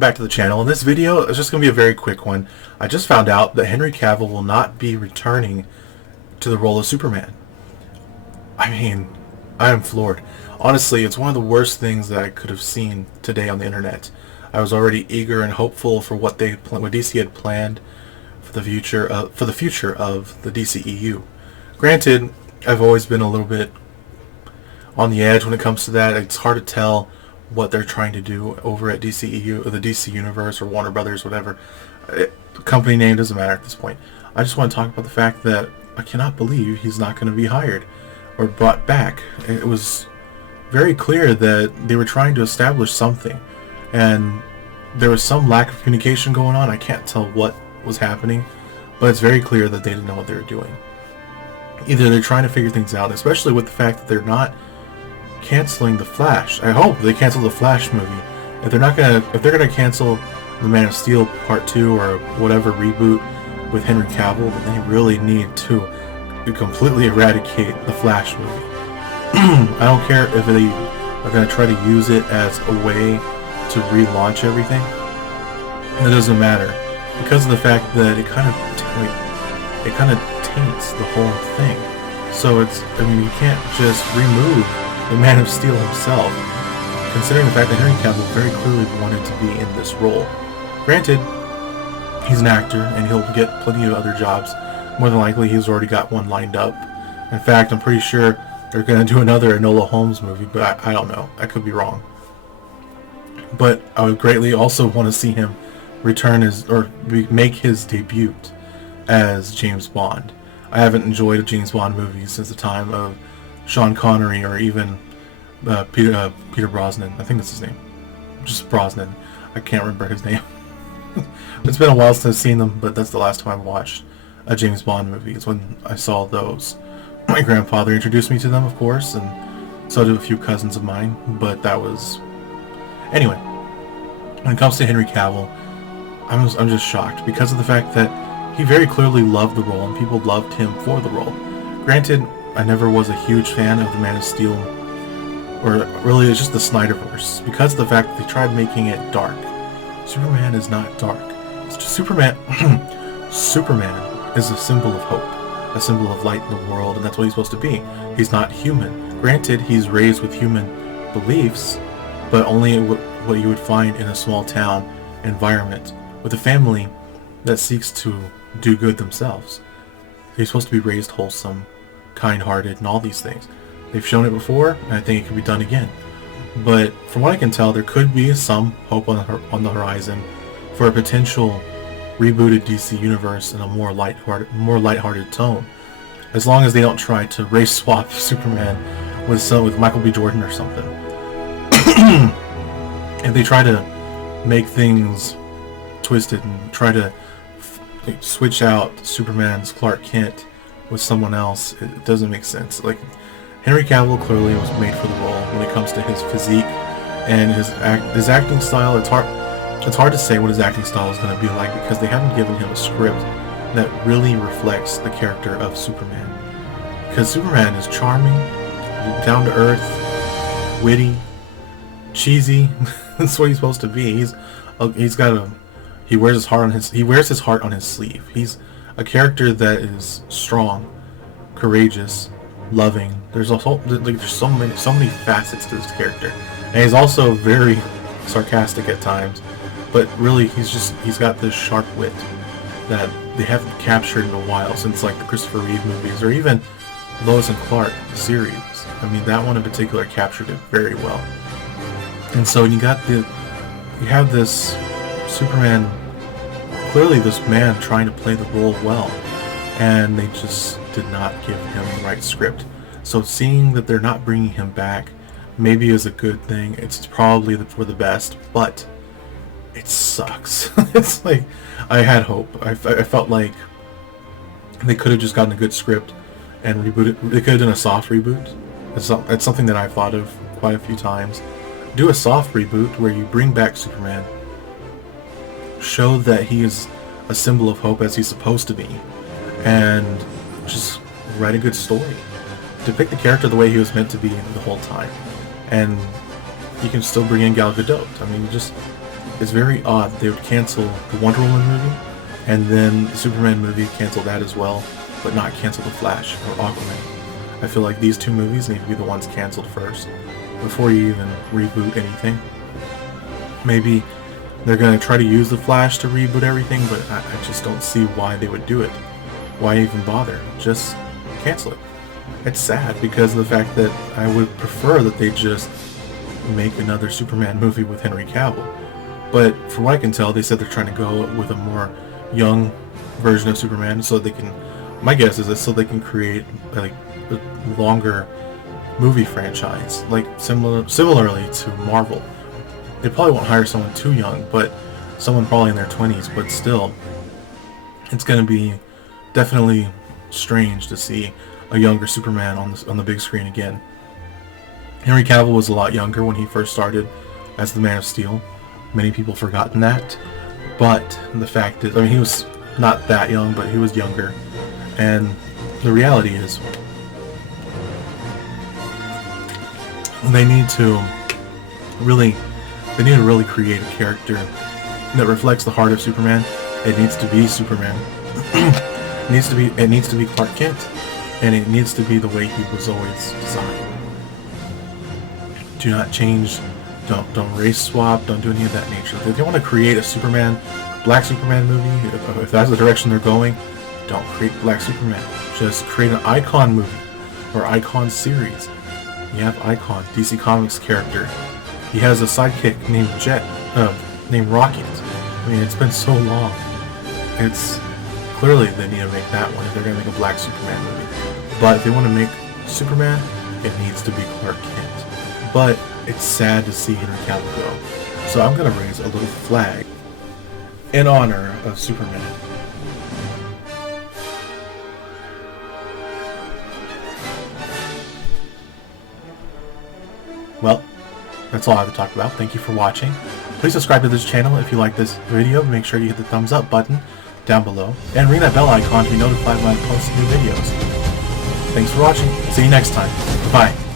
back to the channel. In this video, it's just going to be a very quick one. I just found out that Henry Cavill will not be returning to the role of Superman. I mean, I am floored. Honestly, it's one of the worst things that I could have seen today on the internet. I was already eager and hopeful for what DC had planned for the future of the DCEU. Granted, I've always been a little bit on the edge when it comes to that. It's hard to tell what they're trying to do over at DCEU, or the DC Universe, or Warner Brothers, whatever. The company name doesn't matter at this point. I just want to talk about the fact that I cannot believe he's not going to be hired or brought back. It was very clear that they were trying to establish something, and there was some lack of communication going on. I can't tell what was happening, but it's very clear that they didn't know what they were doing. Either they're trying to figure things out, especially with the fact that they're not canceling the Flash. I hope they cancel the Flash movie. If they're gonna cancel the Man of Steel Part 2 or whatever reboot with Henry Cavill, then they really need to completely eradicate the Flash movie. I don't care if they are gonna try to use it as a way to relaunch everything. It doesn't matter, because of the fact that it kind of taints the whole thing. So I mean, you can't just remove the Man of Steel himself, considering the fact that Henry Cavill very clearly wanted to be in this role. Granted, he's an actor and he'll get plenty of other jobs. More than likely, he's already got one lined up. In fact, I'm pretty sure they're going to do another Enola Holmes movie, but I don't know. I could be wrong. But I would greatly also want to see him return make his debut as James Bond. I haven't enjoyed a James Bond movie since the time of Sean Connery, or even Peter Brosnan. I think that's his name. Just Brosnan. I can't remember his name. It's been a while since I've seen them, but that's the last time I watched a James Bond movie. It's when I saw those. My grandfather introduced me to them, of course, and so did a few cousins of mine, but that was... Anyway, when it comes to Henry Cavill, I'm just shocked because of the fact that he very clearly loved the role and people loved him for the role. Granted, I never was a huge fan of the Man of Steel, or really it's just the Snyderverse, because of the fact that they tried making it dark. Superman is not dark. It's just Superman is a symbol of hope, a symbol of light in the world, and that's what he's supposed to be. He's not human. Granted, he's raised with human beliefs, but only what you would find in a small town environment with a family that seeks to do good themselves. He's supposed to be raised wholesome, kind-hearted, and all these things. They've shown it before, and I think it can be done again. But from what I can tell, there could be some hope on the horizon for a potential rebooted DC universe in a more lighthearted tone, as long as they don't try to race swap Superman with Michael B. Jordan or something. If they try to make things twisted and try to switch out Superman's Clark Kent with someone else, it doesn't make sense. Like, Henry Cavill clearly was made for the role when it comes to his physique and his acting style. It's hard to say what his acting style is going to be like, because they haven't given him a script that really reflects the character of Superman. Because Superman is charming, down to earth, witty, cheesy. That's what he's supposed to be. He wears his heart on his sleeve. He's a character that is strong, courageous, loving. There's so many facets to this character, and he's also very sarcastic at times. But really, he's got this sharp wit that they haven't captured in a while, since like the Christopher Reeve movies, or even Lois and Clark series. I mean, that one in particular captured it very well. And so you have this Superman, clearly this man trying to play the role well, and they just did not give him the right script. So seeing that they're not bringing him back maybe is a good thing. It's probably for the best, but it sucks. It's like, I had hope. I felt like they could have just gotten a good script and rebooted. They could have done a soft reboot. It's something that I've thought of quite a few times. Do a soft reboot where you bring back Superman, show that he is a symbol of hope as he's supposed to be, and just write a good story. Depict the character the way he was meant to be the whole time. And you can still bring in Gal Gadot. I mean, just It's very odd. They would cancel the Wonder Woman movie, and then the Superman movie cancel that as well, but not cancel the Flash or Aquaman. I feel like these two movies need to be the ones canceled first before you even reboot anything. Maybe they're going to try to use the Flash to reboot everything, but I just don't see why they would do it. Why even bother? Just cancel it. It's sad because of the fact that I would prefer that they just make another Superman movie with Henry Cavill. But from what I can tell, they said they're trying to go with a more young version of Superman, so they can, my guess is that so they can create like a longer movie franchise, like similarly to Marvel. They probably won't hire someone too young, but someone probably in their 20s, but still, it's going to be definitely strange to see a younger Superman on the big screen again. Henry Cavill was a lot younger when he first started as the Man of Steel. Many people forgotten that, but the fact is, I mean, he was not that young, but he was younger, and the reality is they need to really create a character that reflects the heart of Superman. It needs to be Superman. It needs to be Clark Kent, and it needs to be the way he was always designed. Do not change. Don't race swap. Don't do any of that nature. If they want to create a Black Superman movie, if that's the direction they're going, don't create Black Superman. Just create an Icon movie or Icon series. You have Icon, DC Comics character. He has a sidekick named Rocket. I mean, it's been so long. It's clearly they need to make that one if they're going to make a Black Superman movie. But if they want to make Superman, it needs to be Clark Kent. But it's sad to see Henry Cavill go. So I'm going to raise a little flag in honor of Superman. Well, that's all I have to talk about. Thank you for watching. Please subscribe to this channel if you like this video. Make sure you hit the thumbs up button down below. And ring that bell icon to be notified when I post new videos. Thanks for watching. See you next time. Bye.